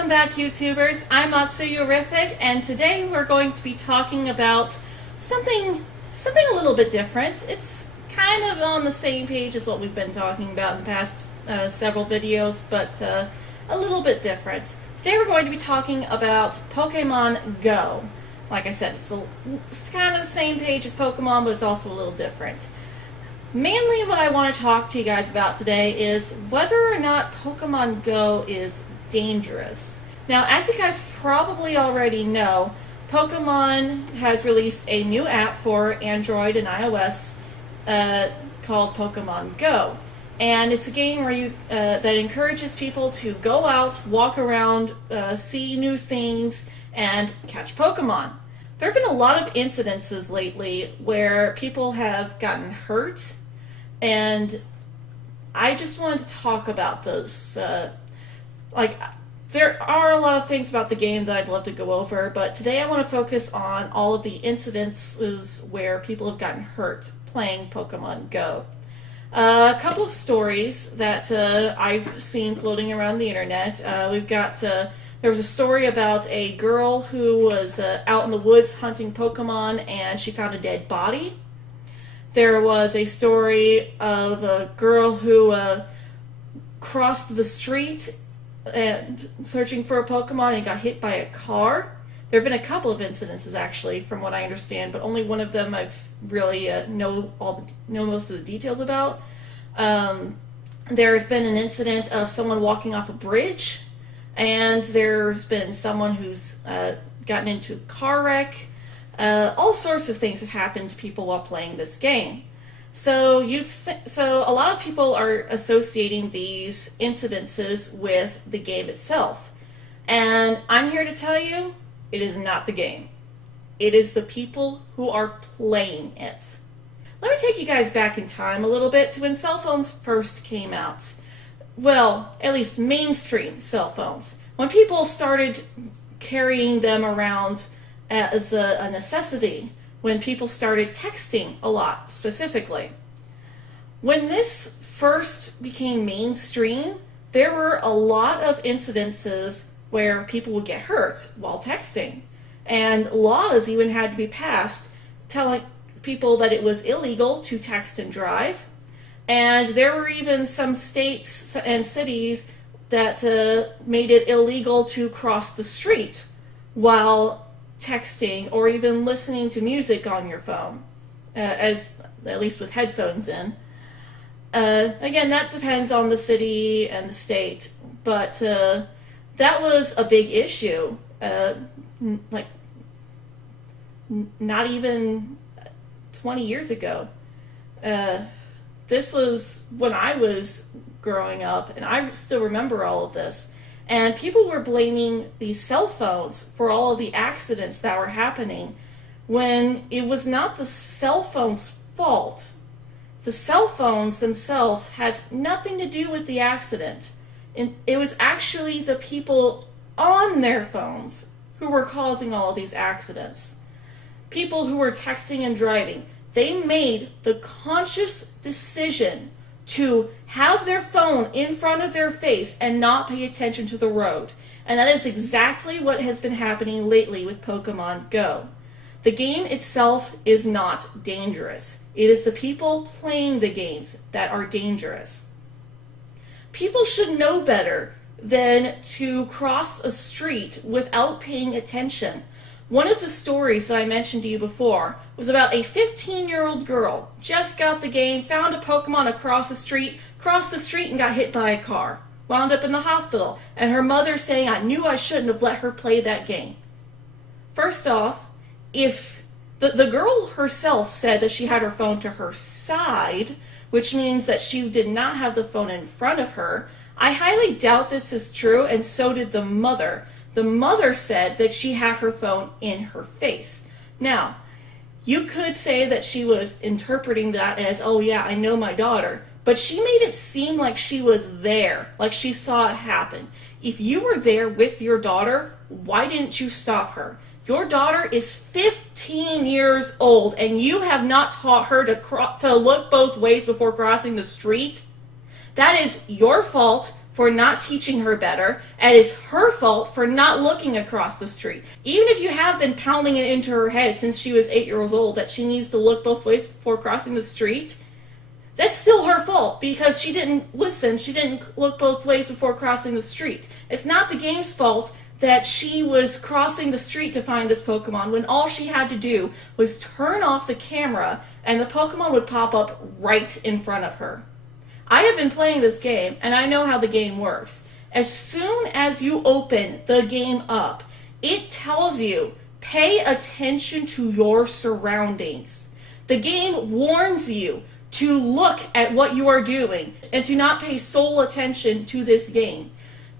Welcome back, YouTubers. I'm Matsuyorific, and today we're going to be talking about something a little bit different. It's kind of on the same page as what we've been talking about in the past several videos, but a little bit different. Today we're going to be talking about Pokemon Go. Like I said, it's kind of the same page as Pokemon, but it's also a little different. Mainly what I want to talk to you guys about today is whether or not Pokemon Go is dangerous. Now, as you guys probably already know, Pokemon has released a new app for Android and iOS called Pokemon Go. And it's a game where you that encourages people to go out, walk around, see new things, and catch Pokemon. There have been a lot of incidences lately where people have gotten hurt, and I just wanted to talk about those. There are a lot of things about the game that I'd love to go over, but today I want to focus on all of the incidences where people have gotten hurt playing Pokemon Go. A couple of stories that I've seen floating around the internet. There was a story about a girl who was out in the woods hunting Pokemon and she found a dead body. There was a story of a girl who crossed the street and searching for a Pokemon and got hit by a car. There have been a couple of incidences, actually, from what I understand, but only one of them I've really know most of the details about. There's been an incident of someone walking off a bridge, and there's been someone who's gotten into a car wreck. All sorts of things have happened to people while playing this game. So a lot of people are associating these incidences with the game itself. And I'm here to tell you, it is not the game. It is the people who are playing it. Let me take you guys back in time a little bit to when cell phones first came out. Well, at least mainstream cell phones. When people started carrying them around as a necessity, when people started texting a lot, specifically. When this first became mainstream, there were a lot of incidences where people would get hurt while texting. And laws even had to be passed telling people that it was illegal to text and drive. And there were even some states and cities that made it illegal to cross the street while texting or even listening to music on your phone, at least with headphones in. Again, that depends on the city and the state, but that was a big issue. Not even 20 years ago. This was when I was growing up, and I still remember all of this. And people were blaming these cell phones for all of the accidents that were happening when it was not the cell phone's fault. The cell phones themselves had nothing to do with the accident. And it was actually the people on their phones who were causing all of these accidents. People who were texting and driving, they made the conscious decision to have their phone in front of their face and not pay attention to the road. And that is exactly what has been happening lately with Pokemon Go. The game itself is not dangerous. It is the people playing the games that are dangerous. People should know better than to cross a street without paying attention. One of the stories that I mentioned to you before was about a 15-year-old girl. Just got the game, found a Pokemon across the street, crossed the street and got hit by a car. Wound up in the hospital, and her mother saying, "I knew I shouldn't have let her play that game." First off, if the girl herself said that she had her phone to her side, which means that she did not have the phone in front of her, I highly doubt this is true, and so did the mother. The mother said that she had her phone in her face. Now, you could say that she was interpreting that as, oh yeah, I know my daughter, but she made it seem like she was there, like she saw it happen. If you were there with your daughter, why didn't you stop her? Your daughter is 15 years old, and you have not taught her to look both ways before crossing the street? That is your fault. for not teaching her better, and it's her fault for not looking across the street. Even if you have been pounding it into her head since she was 8 years old that she needs to look both ways before crossing the street, that's still her fault because she didn't listen. She didn't look both ways before crossing the street. It's not the game's fault that she was crossing the street to find this Pokemon when all she had to do was turn off the camera and the Pokemon would pop up right in front of her. I have been playing this game and I know how the game works. As soon as you open the game up, it tells you, pay attention to your surroundings. The game warns you to look at what you are doing and to not pay sole attention to this game.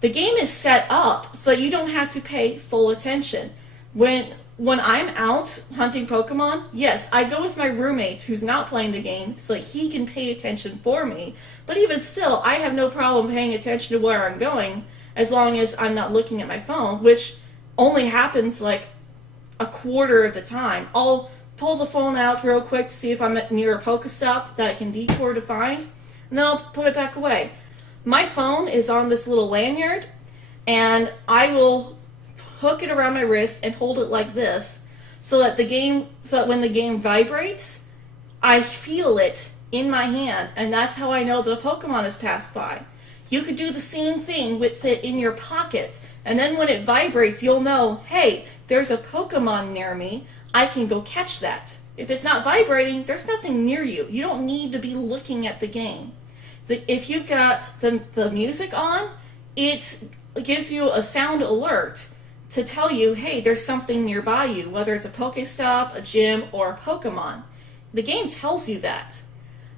The game is set up so you don't have to pay full attention. When I'm out hunting Pokemon, yes, I go with my roommate who's not playing the game so that he can pay attention for me. But even still, I have no problem paying attention to where I'm going as long as I'm not looking at my phone, which only happens like a quarter of the time. I'll pull the phone out real quick to see if I'm near a Pokestop that I can detour to find, and then I'll put it back away. My phone is on this little lanyard, and I will hook it around my wrist and hold it like this so that when the game vibrates, I feel it in my hand, and that's how I know that a Pokemon has passed by. You could do the same thing with it in your pocket, and then when it vibrates, you'll know, hey, there's a Pokemon near me, I can go catch that. If it's not vibrating, there's nothing near you. You don't need to be looking at the game. If you've got the music on, it gives you a sound alert to tell you, hey, there's something nearby you, whether it's a Pokestop, a gym, or a Pokemon. The game tells you that.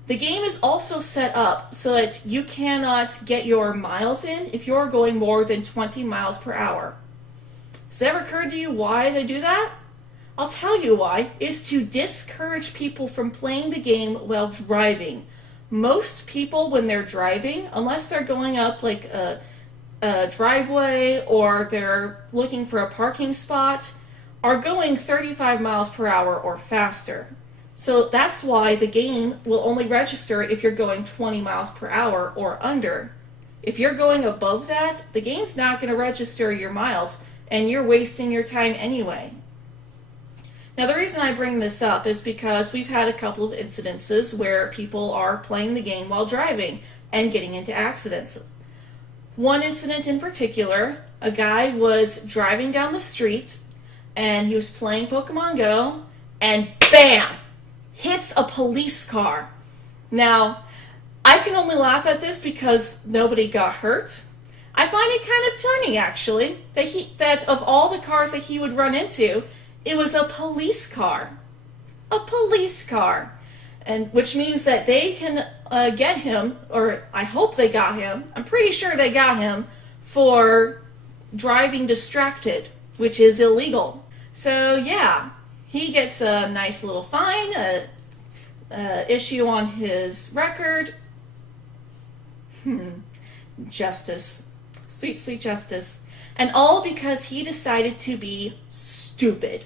The game is also set up so that you cannot get your miles in if you're going more than 20 miles per hour. Has it ever occurred to you why they do that? I'll tell you why. It's to discourage people from playing the game while driving. Most people, when they're driving, unless they're going up like a driveway or they're looking for a parking spot, are going 35 miles per hour or faster. So that's why the game will only register it if you're going 20 miles per hour or under. If you're going above that, the game's not going to register your miles, and you're wasting your time anyway. Now, the reason I bring this up is because we've had a couple of incidences where people are playing the game while driving and getting into accidents. One incident in particular, a guy was driving down the street and he was playing Pokemon Go and BAM! Hits a police car. Now, I can only laugh at this because nobody got hurt. I find it kind of funny, actually, that of all the cars that he would run into, it was a police car. A police car. And which means that they can get him, or I hope they got him, I'm pretty sure they got him, for driving distracted, which is illegal. So yeah, he gets a nice little fine, issue on his record. Justice. Sweet, sweet justice. And all because he decided to be stupid.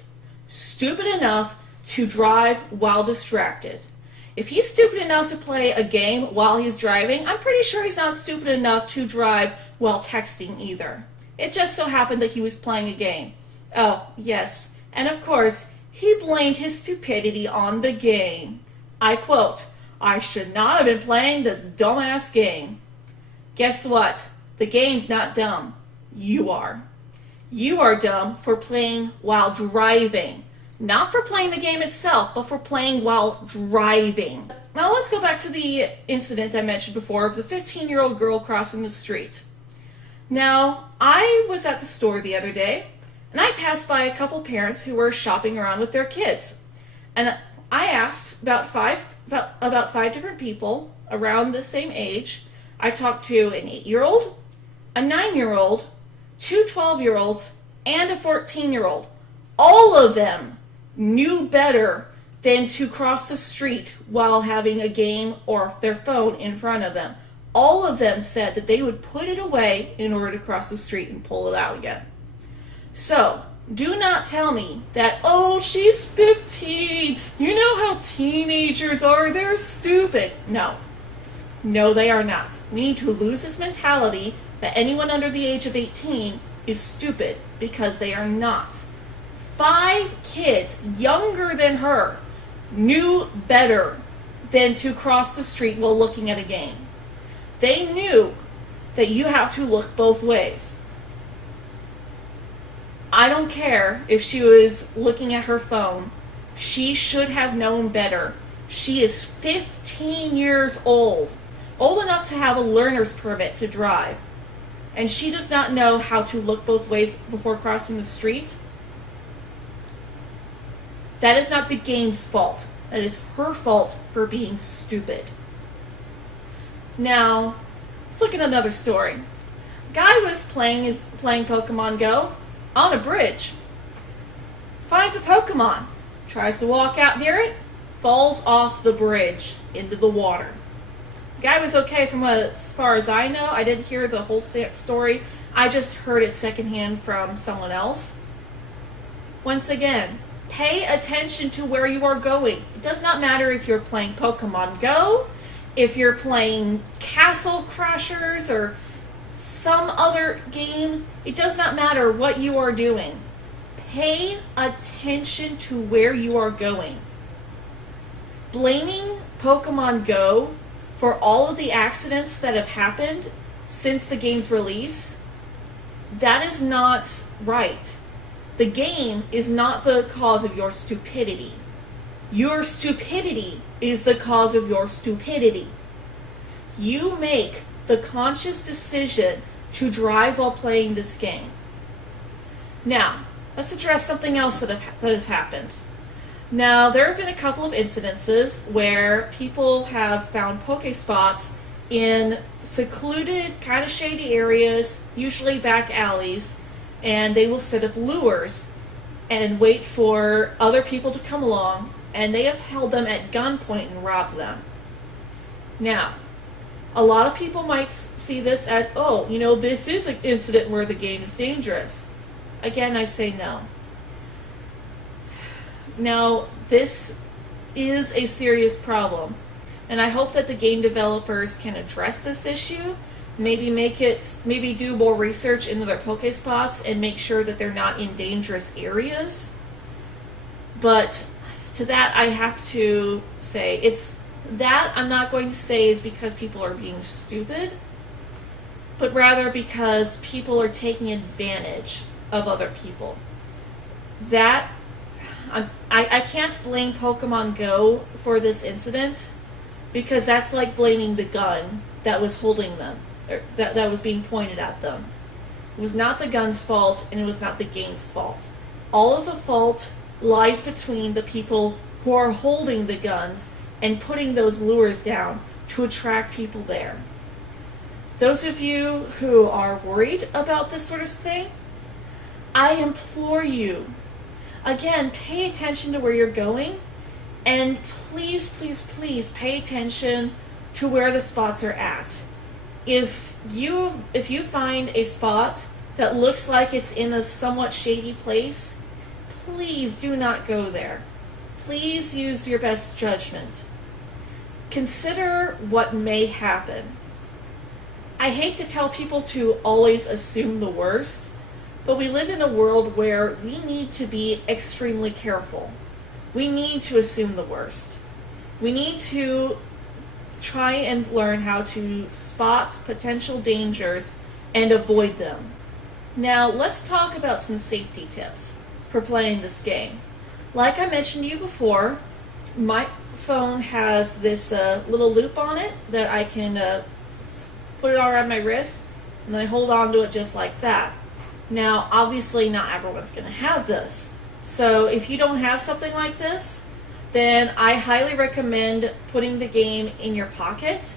Stupid enough to drive while distracted. If he's stupid enough to play a game while he's driving, I'm pretty sure he's not stupid enough to drive while texting either. It just so happened that he was playing a game. Oh, yes. And of course, he blamed his stupidity on the game. I quote, "I should not have been playing this dumbass game." Guess what? The game's not dumb. You are. You are dumb for playing while driving. Not for playing the game itself, but for playing while driving. Now let's go back to the incident I mentioned before of the 15-year-old girl crossing the street. Now, I was at the store the other day, and I passed by a couple parents who were shopping around with their kids. And I asked about five different people around the same age. I talked to an 8-year-old, a 9-year-old, two 12-year-olds, and a 14-year-old. All of them knew better than to cross the street while having a game or their phone in front of them. All of them said that they would put it away in order to cross the street and pull it out again. So, do not tell me that, oh, she's 15, you know how teenagers are, they're stupid. No. No, they are not. We need to lose this mentality that anyone under the age of 18 is stupid, because they are not. 5 kids younger than her knew better than to cross the street while looking at a game. They knew that you have to look both ways. I don't care if she was looking at her phone. She should have known better. She is 15 years old enough to have a learner's permit to drive, and she does not know how to look both ways before crossing the street. That is not the game's fault. That is her fault for being stupid. Now, let's look at another story. A guy was playing Pokemon Go on a bridge. Finds a Pokemon. Tries to walk out near it. Falls off the bridge into the water. The guy was okay from as far as I know. I didn't hear the whole story. I just heard it secondhand from someone else. Once again, pay attention to where you are going. It does not matter if you're playing Pokemon Go, if you're playing Castle Crashers, or some other game. It does not matter what you are doing. Pay attention to where you are going. Blaming Pokemon Go for all of the accidents that have happened since the game's release, that is not right. The game is not the cause of your stupidity. Your stupidity is the cause of your stupidity. You make the conscious decision to drive while playing this game. Now, let's address something else that has happened. Now, there have been a couple of incidences where people have found Pokespots in secluded, kind of shady areas, usually back alleys, and they will set up lures and wait for other people to come along, and they have held them at gunpoint and robbed them. Now, a lot of people might see this as, oh, this is an incident where the game is dangerous. Again, I say no. Now, this is a serious problem, and I hope that the game developers can address this issue, maybe do more research into their Pokespots and make sure that they're not in dangerous areas. But to that, I have to say, I'm not going to say is because people are being stupid, but rather because people are taking advantage of other people. I can't blame Pokemon Go for this incident, because that's like blaming the gun that was holding them, or that was being pointed at them. It was not the gun's fault, and it was not the game's fault. All of the fault lies between the people who are holding the guns and putting those lures down to attract people there. Those of you who are worried about this sort of thing, I implore you, again, pay attention to where you're going, and please, please, please pay attention to where the spots are at. If you find a spot that looks like it's in a somewhat shady place, please do not go there. Please use your best judgment. Consider what may happen. I hate to tell people to always assume the worst, but we live in a world where we need to be extremely careful. We need to assume the worst. We need to try and learn how to spot potential dangers and avoid them. Now, let's talk about some safety tips for playing this game. Like I mentioned to you before, my phone has this little loop on it that I can put it all around my wrist, and then I hold on to it just like that. Now, obviously, not everyone's going to have this. So if you don't have something like this, then I highly recommend putting the game in your pocket.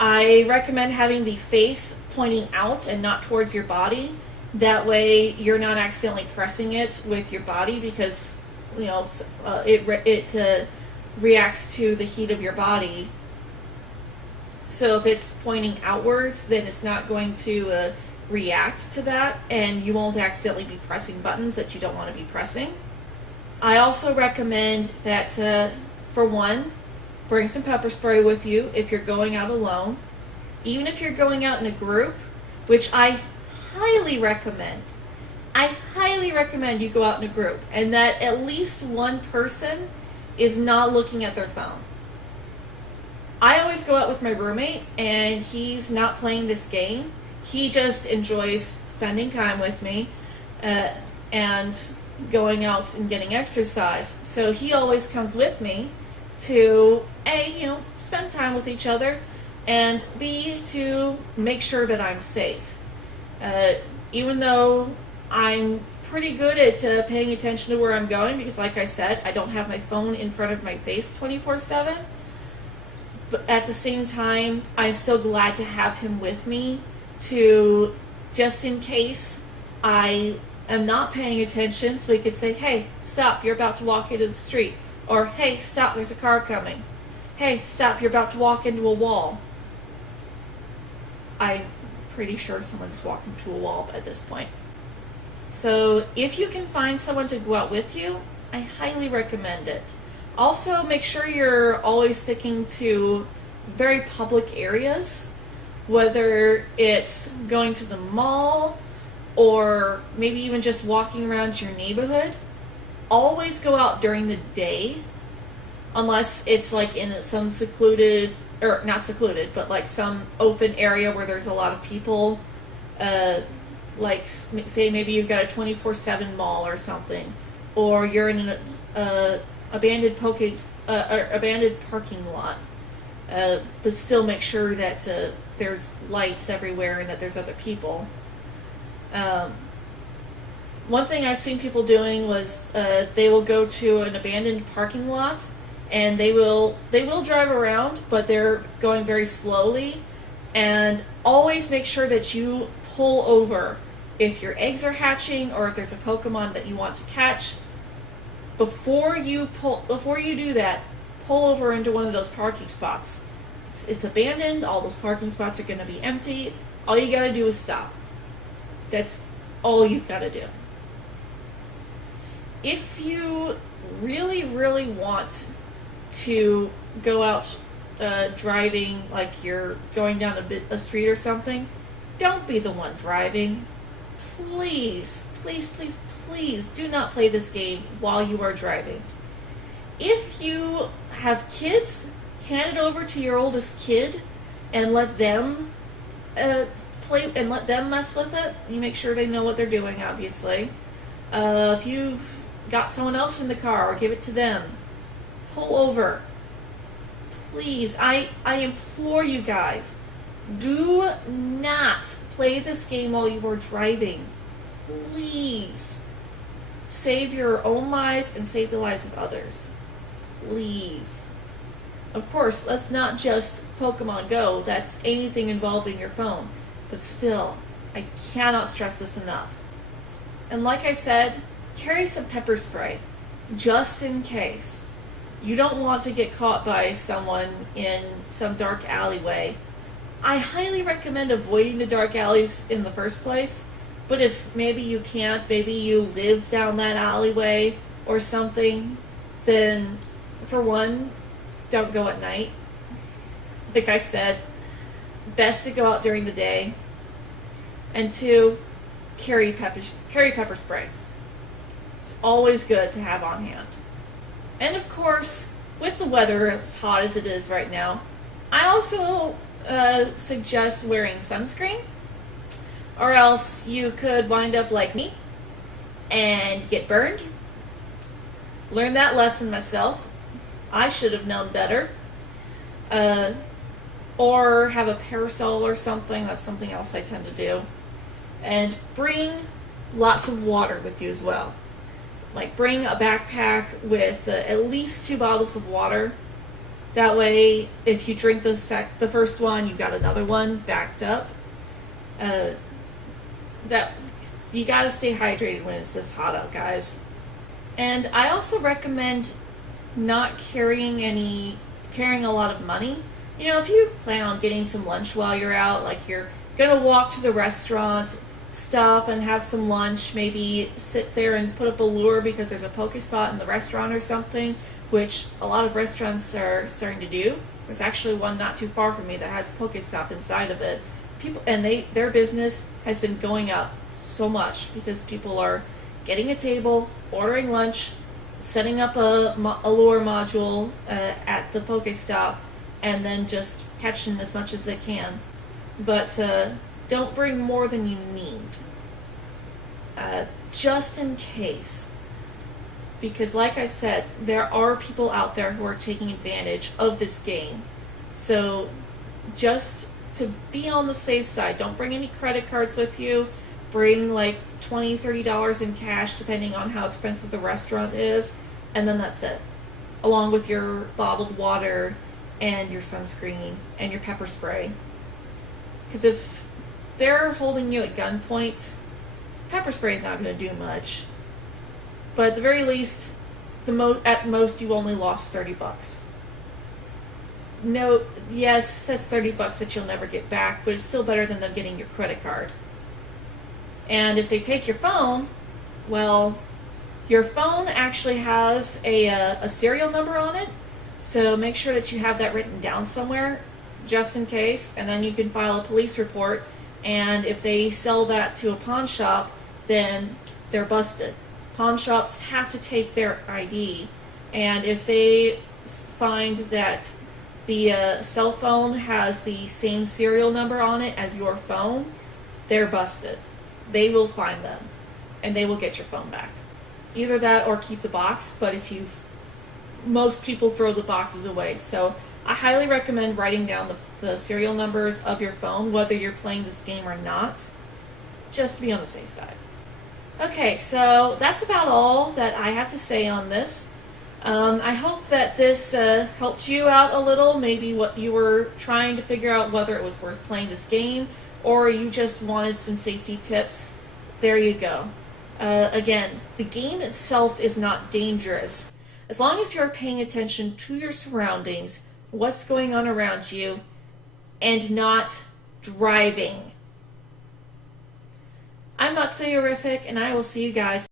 I recommend having the face pointing out and not towards your body. That way you're not accidentally pressing it with your body, because it reacts to the heat of your body. So if it's pointing outwards, then it's not going to react to that, and you won't accidentally be pressing buttons that you don't want to be pressing. I also recommend that, for one, Bring some pepper spray with you if you're going out alone. Even if you're going out in a group, which I highly recommend. I highly recommend you go out in a group and that at least one person is not looking at their phone. I always go out with my roommate and he's not playing this game. He just enjoys spending time with me and going out and getting exercise. So he always comes with me to A, spend time with each other, and B, to make sure that I'm safe. Even though I'm pretty good at paying attention to where I'm going, because like I said, I don't have my phone in front of my face 24/7, but at the same time, I'm still glad to have him with me to, just in case I am not paying attention, so he could say, hey, stop, you're about to walk into the street. Or, hey, stop, there's a car coming. Hey, stop, you're about to walk into a wall. I'm pretty sure someone's walking to a wall at this point. So if you can find someone to go out with you, I highly recommend it. Also, make sure you're always sticking to very public areas, whether it's going to the mall or maybe even just walking around your neighborhood. Always go out during the day, unless it's like in some secluded, or not secluded, but like some open area where there's a lot of people. Like, say maybe you've got a 24/7 mall or something, or you're in an abandoned parking lot. But still make sure that there's lights everywhere and that there's other people. One thing I've seen people doing was they will go to an abandoned parking lot and they will drive around, but they're going very slowly. And always make sure that you pull over if your eggs are hatching or if there's a Pokemon that you want to catch. Before you do that, pull over into one of those parking spots. It's abandoned. All those parking spots are going to be empty. All you got to do is stop. That's all you've got to do. If you really, really want to go out driving, like you're going down a street or something, don't be the one driving. Please, please, please, please do not play this game while you are driving. If you have kids, hand it over to your oldest kid and let them play and let them mess with it. You make sure they know what they're doing, obviously. If you've got someone else in the car, give it to them. Pull over. Please, I implore you guys, do not play this game while you are driving. Please. Save your own lives and save the lives of others. Please. Of course, that's not just Pokemon Go. That's anything involving your phone. But still, I cannot stress this enough. And like I said, carry some pepper spray, just in case. You don't want to get caught by someone in some dark alleyway. I highly recommend avoiding the dark alleys in the first place, but if maybe you can't, maybe you live down that alleyway or something, then for one, don't go at night. Like I said, best to go out during the day. And two, carry pepper spray. It's always good to have on hand. And of course, with the weather as hot as it is right now, I also suggest wearing sunscreen, or else you could wind up like me and get burned. Learned that lesson myself. I should have known better. Or have a parasol or something. That's something else I tend to do. And bring lots of water with you as well. Like, bring a backpack with at least 2 bottles of water. That way, if you drink the first one, you've got another one backed up. That you gotta stay hydrated when it's this hot out, guys. And I also recommend not carrying a lot of money. You know, if you plan on getting some lunch while you're out, like you're gonna walk to the restaurant, stop and have some lunch, maybe sit there and put up a lure because there's a Pokespot in the restaurant or something, which a lot of restaurants are starting to do. There's actually one not too far from me that has a Pokestop inside of it. People and their business has been going up so much because people are getting a table, ordering lunch, setting up a lure module at the Pokestop, and then just catching as much as they can. But don't bring more than you need, just in case. Because like I said, there are people out there who are taking advantage of this game. So just to be on the safe side, don't bring any credit cards with you. Bring like $20, $30 in cash, depending on how expensive the restaurant is, and then that's it. Along with your bottled water and your sunscreen and your pepper spray. Because if they're holding you at gunpoint, pepper spray is not going to do much. But at the very least, at most you only lost $30. No, yes, that's $30 that you'll never get back, but it's still better than them getting your credit card. And if they take your phone, well, your phone actually has a serial number on it, so make sure that you have that written down somewhere, just in case, and then you can file a police report, and if they sell that to a pawn shop, then they're busted. Pawn shops have to take their ID, and if they find that the cell phone has the same serial number on it as your phone, they're busted. They will find them, and they will get your phone back. Either that or keep the box, but most people throw the boxes away. So I highly recommend writing down the serial numbers of your phone, whether you're playing this game or not, just to be on the safe side. Okay, so that's about all that I have to say on this. I hope that this helped you out a little, maybe what you were trying to figure out whether it was worth playing this game, or you just wanted some safety tips. There you go. Again, the game itself is not dangerous. As long as you're paying attention to your surroundings, what's going on around you, and not driving. I'm not so horrific, and I will see you guys